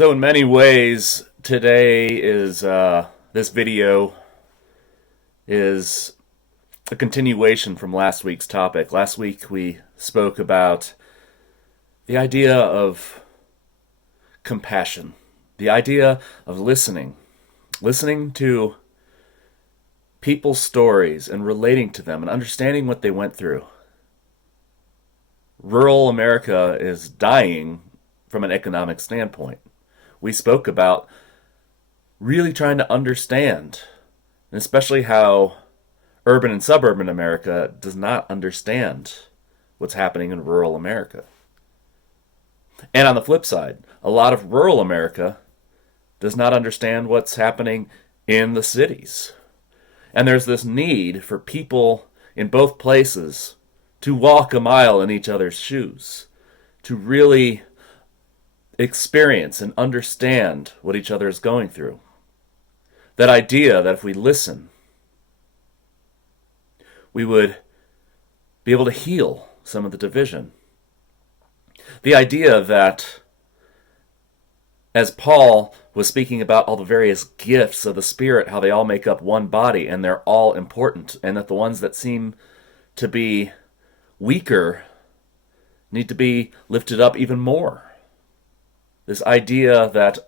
So in many ways, today is this video is a continuation from last week's topic. Last week we spoke about the idea of compassion, the idea of listening to people's stories and relating to them and understanding what they went through. Rural America is dying from an economic standpoint. We spoke about really trying to understand, and especially how urban and suburban America does not understand what's happening in rural America. And on the flip side, a lot of rural America does not understand what's happening in the cities. And there's this need for people in both places to walk a mile in each other's shoes, to really experience and understand what each other is going through. That idea that if we listen, we would be able to heal some of the division. The idea that, as Paul was speaking about all the various gifts of the Spirit, how they all make up one body and they're all important, and that the ones that seem to be weaker need to be lifted up even more. This idea that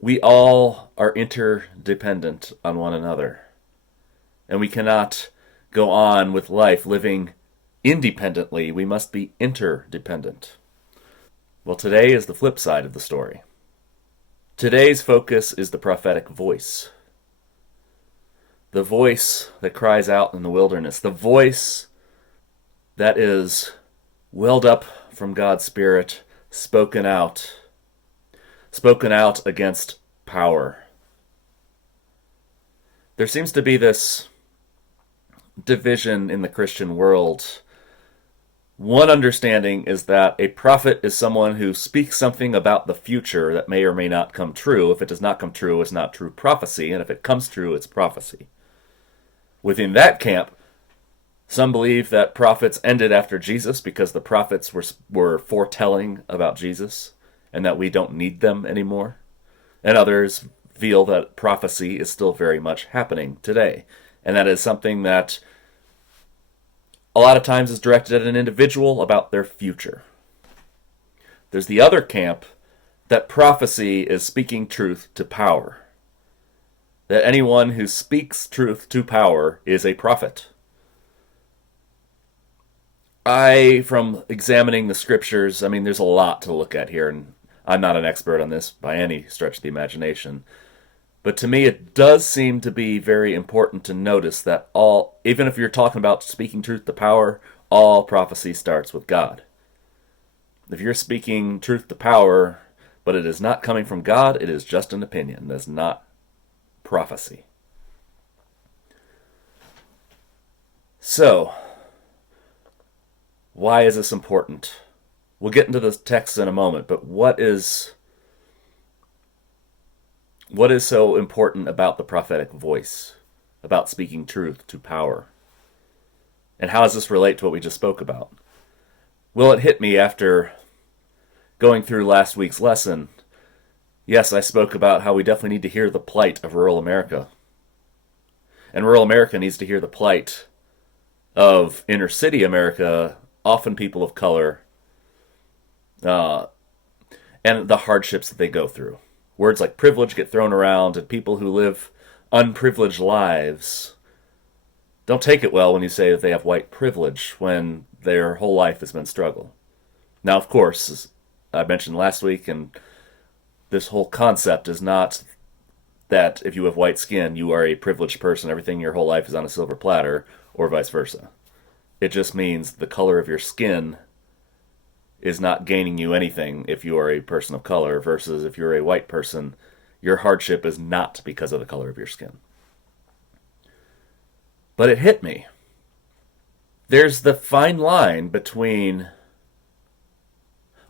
we all are interdependent on one another, and we cannot go on with life living independently. We must be interdependent. Well, today is the flip side of the story. Today's focus is the prophetic voice. The voice that cries out in the wilderness. The voice that is welled up from God's Spirit, spoken out against power. There seems to be this division in the Christian world. One understanding is that a prophet is someone who speaks something about the future that may or may not come true. If it does not come true, it's not true prophecy, and if it comes true, it's prophecy. Within that camp, some believe that prophets ended after Jesus because the prophets were foretelling about Jesus and that we don't need them anymore. And others feel that prophecy is still very much happening today. And that is something that a lot of times is directed at an individual about their future. There's the other camp that prophecy is speaking truth to power. That anyone who speaks truth to power is a prophet. From examining the scriptures, there's a lot to look at here, and I'm not an expert on this by any stretch of the imagination. But to me, it does seem to be very important to notice that even if you're talking about speaking truth to power, all prophecy starts with God. If you're speaking truth to power, but it is not coming from God, it is just an opinion. That's not prophecy. So, why is this important? We'll get into the text in a moment, but what is so important about the prophetic voice, about speaking truth to power? And how does this relate to what we just spoke about? Well, it hit me after going through last week's lesson. Yes, I spoke about how we definitely need to hear the plight of rural America. And rural America needs to hear the plight of inner city America, often people of color, and the hardships that they go through. Words like privilege get thrown around, and people who live unprivileged lives don't take it well when you say that they have white privilege when their whole life has been struggle. Now, of course, as I mentioned last week, and this whole concept is not that if you have white skin, you are a privileged person, everything your whole life is on a silver platter, or vice versa. It just means the color of your skin is not gaining you anything if you are a person of color, versus if you're a white person, your hardship is not because of the color of your skin. But it hit me. There's the fine line between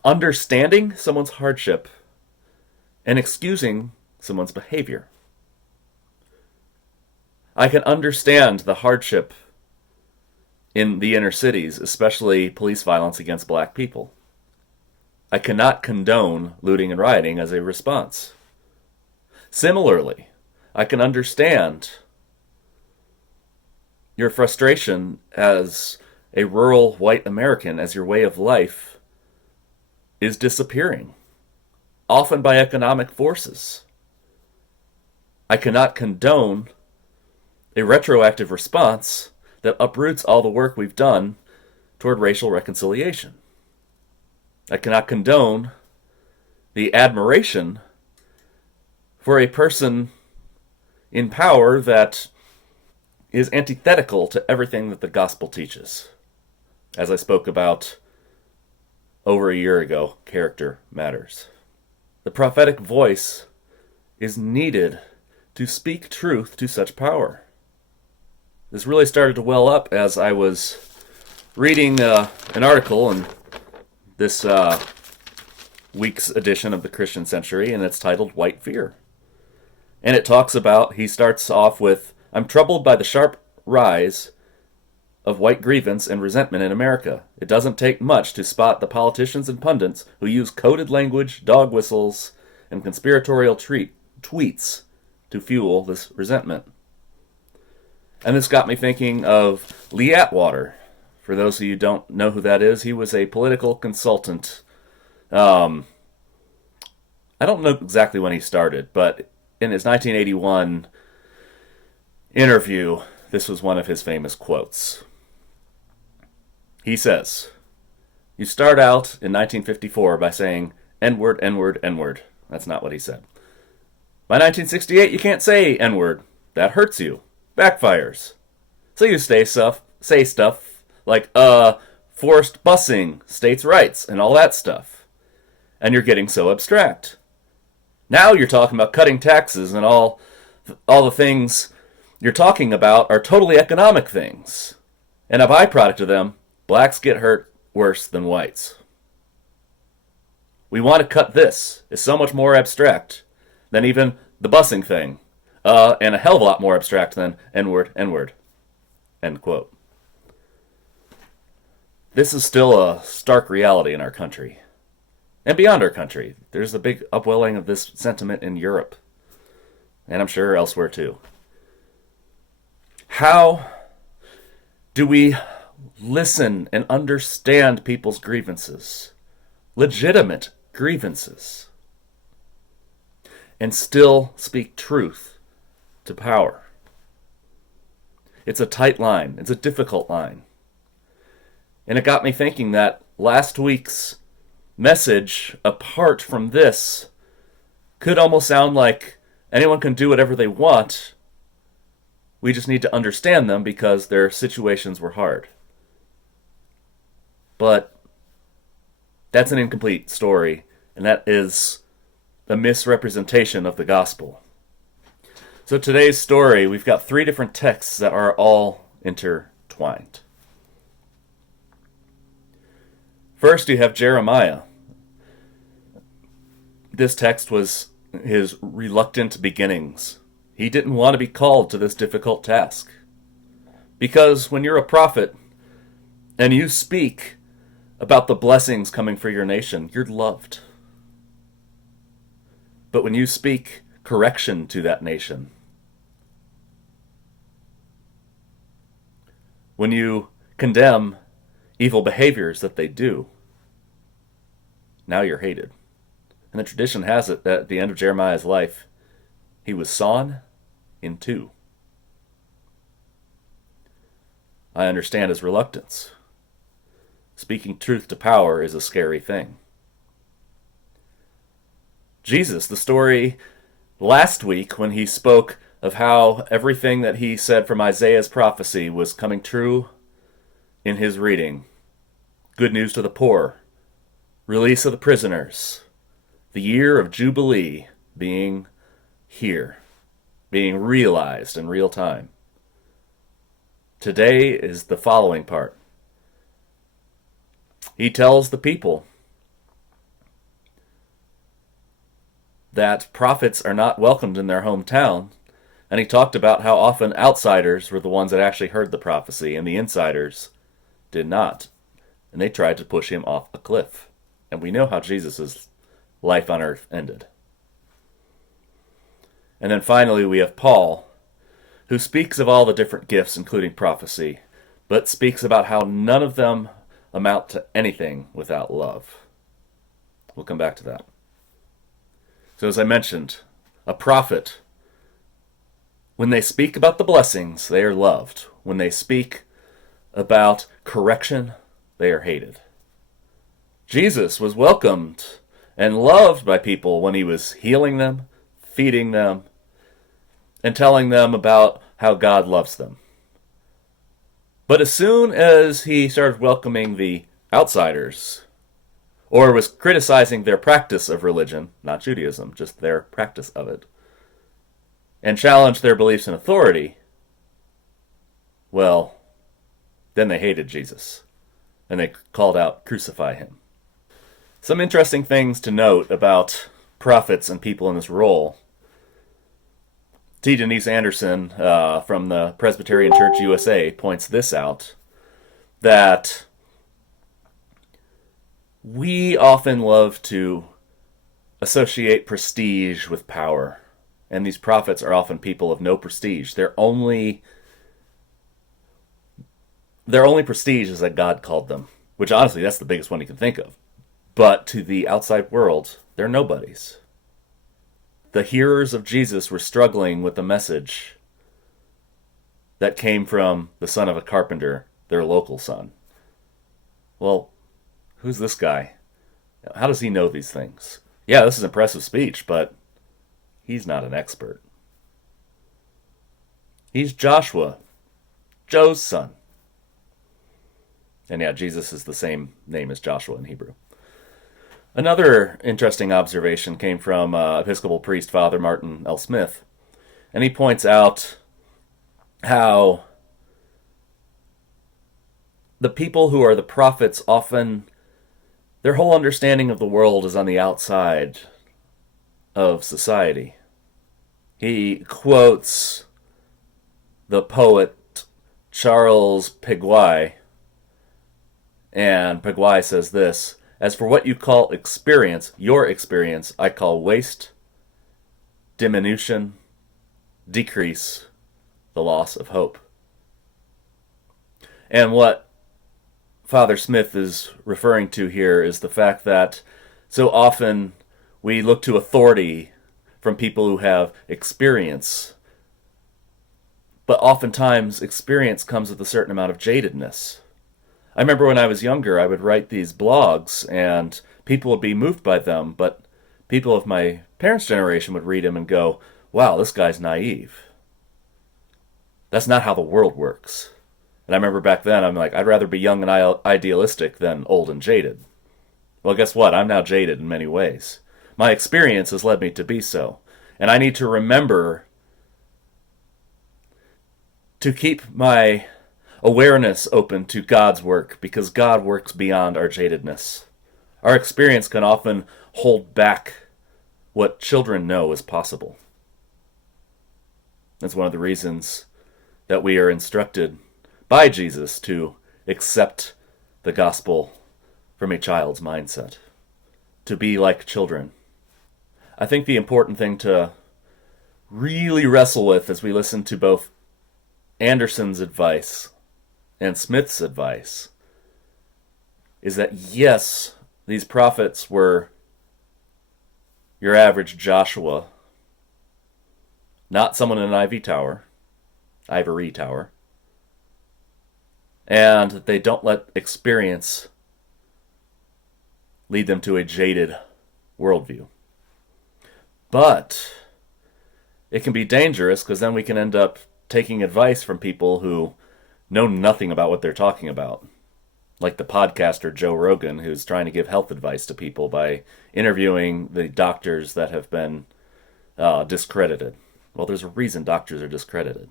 understanding someone's hardship and excusing someone's behavior. I can understand the hardship in the inner cities, especially police violence against black people. I cannot condone looting and rioting as a response. Similarly, I can understand your frustration as a rural white American as your way of life is disappearing, often by economic forces. I cannot condone a retroactive response that uproots all the work we've done toward racial reconciliation. I cannot condone the admiration for a person in power that is antithetical to everything that the gospel teaches. As I spoke about over a year ago, character matters. The prophetic voice is needed to speak truth to such power. This really started to well up as I was reading an article in this week's edition of the Christian Century, and it's titled White Fear. And it talks about, he starts off with, I'm troubled by the sharp rise of white grievance and resentment in America. It doesn't take much to spot the politicians and pundits who use coded language, dog whistles, and conspiratorial tweets to fuel this resentment. And this got me thinking of Lee Atwater. For those of you who don't know who that is, he was a political consultant. I don't know exactly when he started, but in his 1981 interview, this was one of his famous quotes. He says, you start out in 1954 by saying, N-word, N-word, N-word. That's not what he said. By 1968, you can't say N-word. That hurts you. Backfires. So you say stuff like, forced busing, states' rights, and all that stuff. And you're getting so abstract. Now you're talking about cutting taxes, and all the things you're talking about are totally economic things. And a byproduct of them, blacks get hurt worse than whites. We want to cut this. It's so much more abstract than even the busing thing. And a hell of a lot more abstract than N-word, N-word. End quote. This is still a stark reality in our country. And beyond our country. There's a big upwelling of this sentiment in Europe. And I'm sure elsewhere too. How do we listen and understand people's grievances? Legitimate grievances. And still speak truth to power. It's a tight line. It's a difficult line. And it got me thinking that last week's message, apart from this, could almost sound like anyone can do whatever they want. We just need to understand them because their situations were hard. But that's an incomplete story, and that is a misrepresentation of the gospel. So today's story, we've got 3 different texts that are all intertwined. First, you have Jeremiah. This text was his reluctant beginnings. He didn't want to be called to this difficult task. Because when you're a prophet and you speak about the blessings coming for your nation, you're loved. But when you speak correction to that nation, when you condemn evil behaviors that they do, now you're hated. And the tradition has it that at the end of Jeremiah's life, he was sawn in 2. I understand his reluctance. Speaking truth to power is a scary thing. Jesus, the story last week when he spoke of how everything that he said from Isaiah's prophecy was coming true in his reading. Good news to the poor, release of the prisoners, the year of Jubilee being here, being realized in real time. Today is the following part. He tells the people that prophets are not welcomed in their hometown, and he talked about how often outsiders were the ones that actually heard the prophecy, and the insiders did not, and they tried to push him off a cliff. And we know how Jesus' life on earth ended. And then finally we have Paul, who speaks of all the different gifts, including prophecy, but speaks about how none of them amount to anything without love. We'll come back to that. So as I mentioned, a prophet, when they speak about the blessings, they are loved. When they speak about correction, they are hated. Jesus was welcomed and loved by people when he was healing them, feeding them, and telling them about how God loves them. But as soon as he started welcoming the outsiders, or was criticizing their practice of religion, not Judaism, just their practice of it, and challenged their beliefs in authority, well, then they hated Jesus, and they called out, "Crucify him." Some interesting things to note about prophets and people in this role. T. Denise Anderson from the Presbyterian Church USA points this out, that we often love to associate prestige with power, and these prophets are often people of no prestige. Their only prestige is that God called them, which honestly, that's the biggest one you can think of. But to the outside world, they're nobodies. The hearers of Jesus were struggling with the message that came from the son of a carpenter, their local son. Well, who's this guy? How does he know these things? Yeah, this is impressive speech, but he's not an expert. He's Joshua, Joe's son. And yeah, Jesus is the same name as Joshua in Hebrew. Another interesting observation came from Episcopal priest Father Martin L. Smith, and he points out how the people who are the prophets often, their whole understanding of the world is on the outside of society. He quotes the poet Charles Péguy, and Péguy says this: "As for what you call experience, your experience, I call waste, diminution, decrease, the loss of hope." And what Father Smith is referring to here is the fact that so often we look to authority from people who have experience, but oftentimes experience comes with a certain amount of jadedness. I remember when I was younger, I would write these blogs, and people would be moved by them, but people of my parents' generation would read them and go, "Wow, this guy's naive. That's not how the world works." And I remember back then, I'm like, I'd rather be young and idealistic than old and jaded. Well, guess what? I'm now jaded in many ways. My experience has led me to be so. And I need to remember to keep my awareness open to God's work, because God works beyond our jadedness. Our experience can often hold back what children know is possible. That's one of the reasons that we are instructed by Jesus to accept the gospel from a child's mindset, to be like children. I think the important thing to really wrestle with as we listen to both Anderson's advice and Smith's advice is that, yes, these prophets were your average Joshua, not someone in an ivory tower, and that they don't let experience lead them to a jaded worldview. But it can be dangerous, because then we can end up taking advice from people who know nothing about what they're talking about. Like the podcaster Joe Rogan, who's trying to give health advice to people by interviewing the doctors that have been discredited. Well, there's a reason doctors are discredited.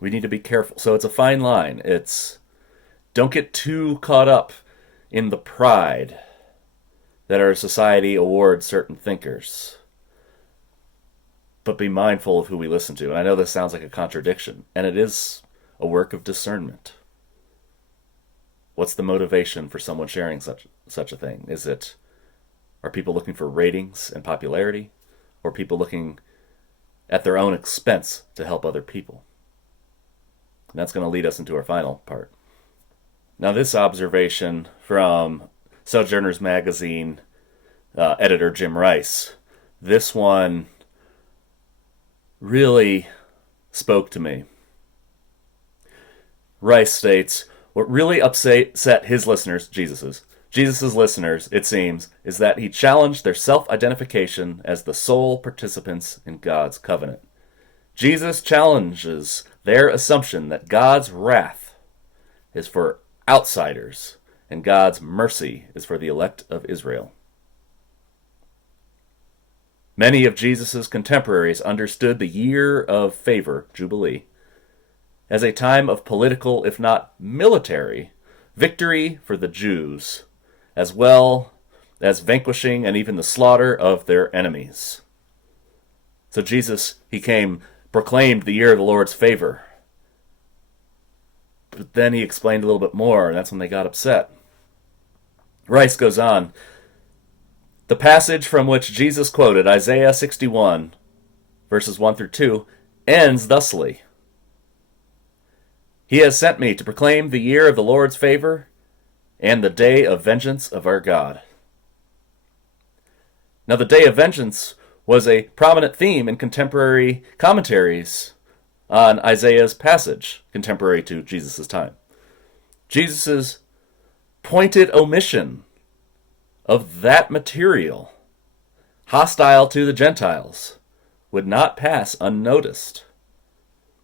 We need to be careful. So it's a fine line. It's, don't get too caught up in the pride that our society awards certain thinkers, but be mindful of who we listen to. And I know this sounds like a contradiction, and it is a work of discernment. What's the motivation for someone sharing such a thing? Are people looking for ratings and popularity, or people looking at their own expense to help other people? And that's going to lead us into our final part. Now, this observation from Sojourners Magazine editor Jim Rice, this one really spoke to me. Rice states, what really upset his listeners, Jesus' listeners, it seems, is that he challenged their self-identification as the sole participants in God's covenant. Jesus challenges their assumption that God's wrath is for outsiders and God's mercy is for the elect of Israel. Many of Jesus' contemporaries understood the year of favor, Jubilee, as a time of political, if not military, victory for the Jews, as well as vanquishing and even the slaughter of their enemies. So Jesus, he came, proclaimed the year of the Lord's favor. But then he explained a little bit more, and that's when they got upset. Rice goes on, the passage from which Jesus quoted, Isaiah 61, verses 1 through 2, ends thusly. He has sent me to proclaim the year of the Lord's favor and the day of vengeance of our God. Now, the day of vengeance was a prominent theme in contemporary commentaries on Isaiah's passage, contemporary to Jesus' time. Jesus' pointed omission of that material, hostile to the Gentiles, would not pass unnoticed.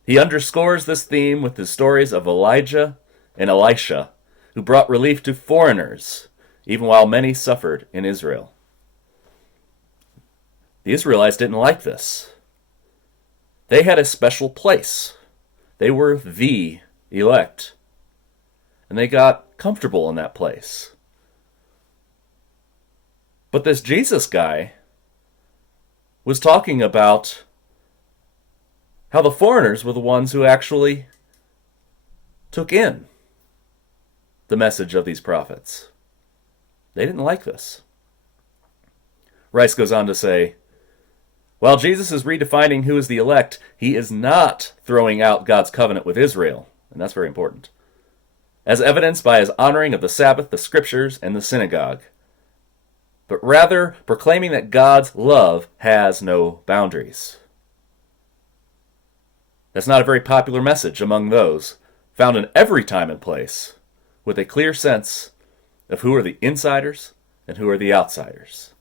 He underscores this theme with his stories of Elijah and Elisha, who brought relief to foreigners, even while many suffered in Israel. The Israelites didn't like this. They had a special place. They were the elect. And they got comfortable in that place. But this Jesus guy was talking about how the foreigners were the ones who actually took in the message of these prophets. They didn't like this. Rice goes on to say, while Jesus is redefining who is the elect, he is not throwing out God's covenant with Israel, and that's very important, as evidenced by his honoring of the Sabbath, the Scriptures, and the synagogue, but rather proclaiming that God's love has no boundaries. That's not a very popular message among those found in every time and place, with a clear sense of who are the insiders and who are the outsiders.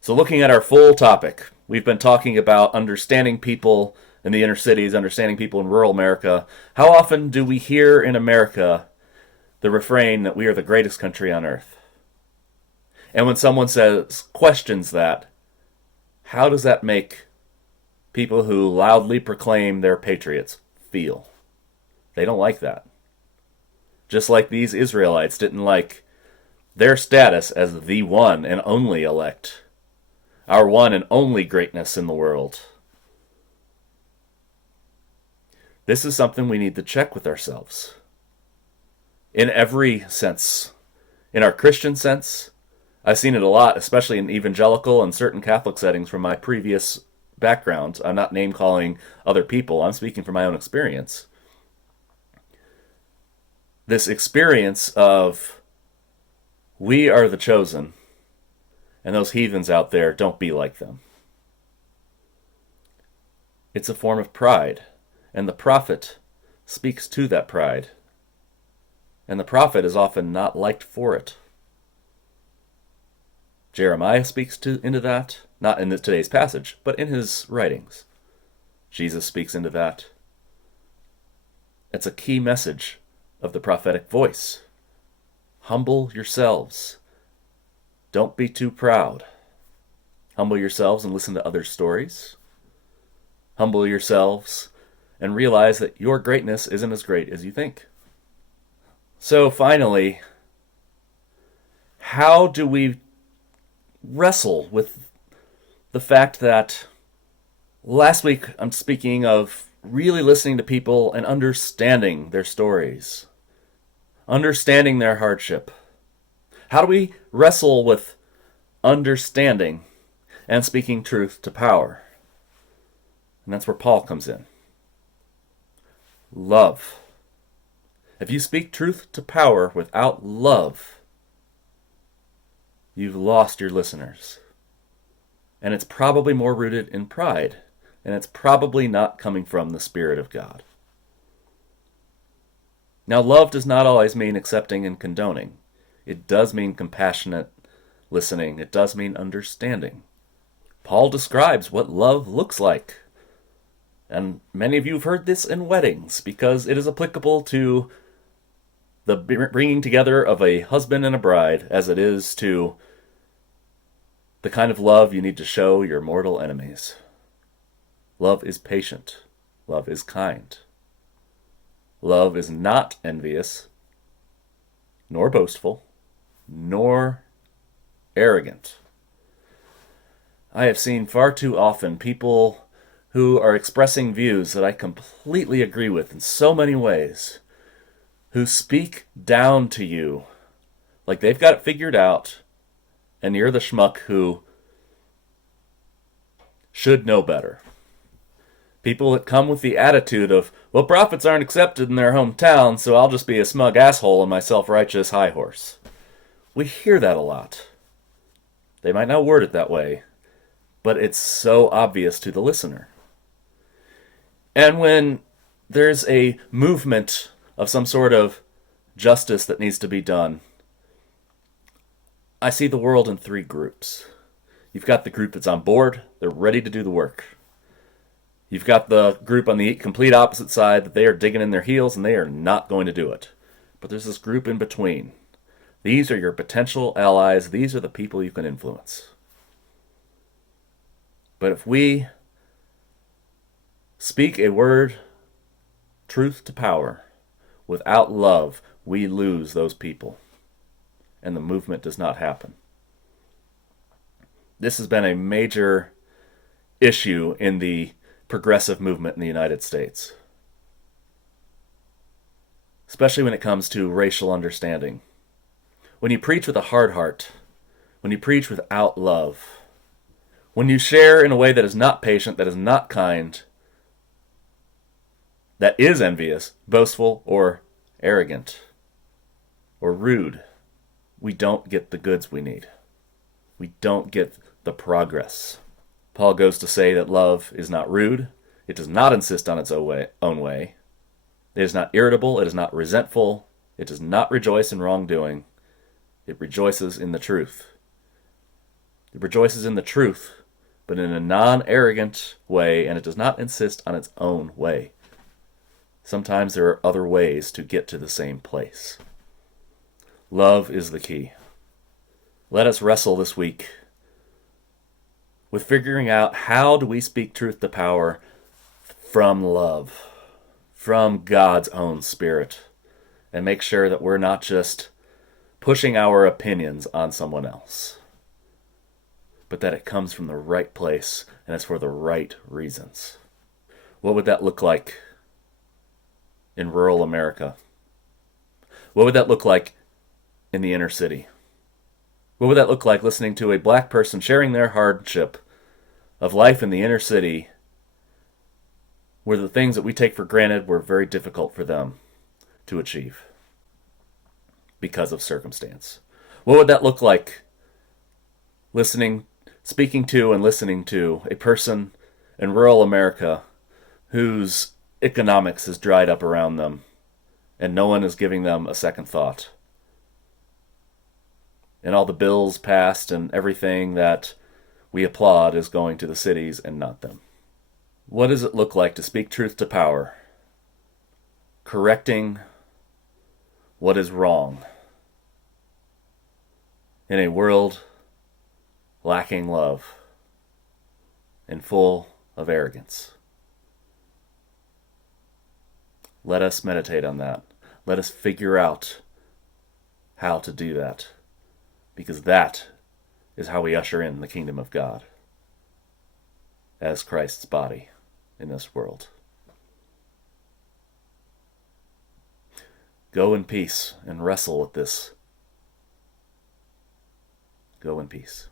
So looking at our full topic, we've been talking about understanding people in the inner cities, understanding people in rural America. How often do we hear in America the refrain that we are the greatest country on earth? And when someone questions that, how does that make people who loudly proclaim they're patriots feel? They don't like that. Just like these Israelites didn't like their status as the one and only elect, our one and only greatness in the world. This is something we need to check with ourselves. In every sense. In our Christian sense, I've seen it a lot, especially in evangelical and certain Catholic settings from my previous background. I'm not name-calling other people. I'm speaking from my own experience. This experience of we are the chosen, and those heathens out there, don't be like them. It's a form of pride, and the prophet speaks to that pride. And the prophet is often not liked for it. Jeremiah speaks into that, not in today's passage, but in his writings. Jesus speaks into that. It's a key message of the prophetic voice. Humble yourselves. Don't be too proud. Humble yourselves and listen to others' stories. Humble yourselves and realize that your greatness isn't as great as you think. So finally, how do we wrestle with the fact that last week I'm speaking of really listening to people and understanding their stories, understanding their hardship. How do we wrestle with understanding and speaking truth to power? And that's where Paul comes in. Love. If you speak truth to power without love, you've lost your listeners. And it's probably more rooted in pride. And it's probably not coming from the Spirit of God. Now, love does not always mean accepting and condoning. It does mean compassionate listening. It does mean understanding. Paul describes what love looks like. And many of you have heard this in weddings because it is applicable to the bringing together of a husband and a bride as it is to the kind of love you need to show your mortal enemies. Love is patient. Love is kind. Love is not envious, nor boastful, nor arrogant. I have seen far too often people who are expressing views that I completely agree with in so many ways, who speak down to you like they've got it figured out, and you're the schmuck who should know better. People that come with the attitude of, well, prophets aren't accepted in their hometown, so I'll just be a smug asshole on my self-righteous high horse. We hear that a lot. They might not word it that way, but it's so obvious to the listener. And when there's a movement of some sort of justice that needs to be done, I see the world in three groups. You've got the group that's on board, they're ready to do the work. You've got the group on the complete opposite side that they are digging in their heels and they are not going to do it. But there's this group in between. These are your potential allies. These are the people you can influence. But if we speak a word, truth to power, without love, we lose those people. And the movement does not happen. This has been a major issue in the progressive movement in the United States, especially when it comes to racial understanding. When you preach with a hard heart, when you preach without love, when you share in a way that is not patient, that is not kind, that is envious, boastful, or arrogant, or rude, we don't get the goods we need. We don't get the progress. Paul goes to say that love is not rude. It does not insist on its own way. It is not irritable. It is not resentful. It does not rejoice in wrongdoing. It rejoices in the truth. It rejoices in the truth, but in a non-arrogant way, and it does not insist on its own way. Sometimes there are other ways to get to the same place. Love is the key. Let us wrestle this week with figuring out how do we speak truth to power from love, from God's own Spirit, and make sure that we're not just pushing our opinions on someone else, but that it comes from the right place and it's for the right reasons. What would that look like in rural America? What would that look like in the inner city? What would that look like listening to a black person sharing their hardship of life in the inner city, where the things that we take for granted were very difficult for them to achieve because of circumstance? What would that look like speaking to and listening to a person in rural America whose economics has dried up around them and no one is giving them a second thought? And all the bills passed and everything that we applaud is going to the cities and not them. What does it look like to speak truth to power, correcting what is wrong in a world lacking love and full of arrogance? Let us meditate on that. Let us figure out how to do that, because that is how we usher in the kingdom of God as Christ's body in this world. Go in peace and wrestle with this. Go in peace.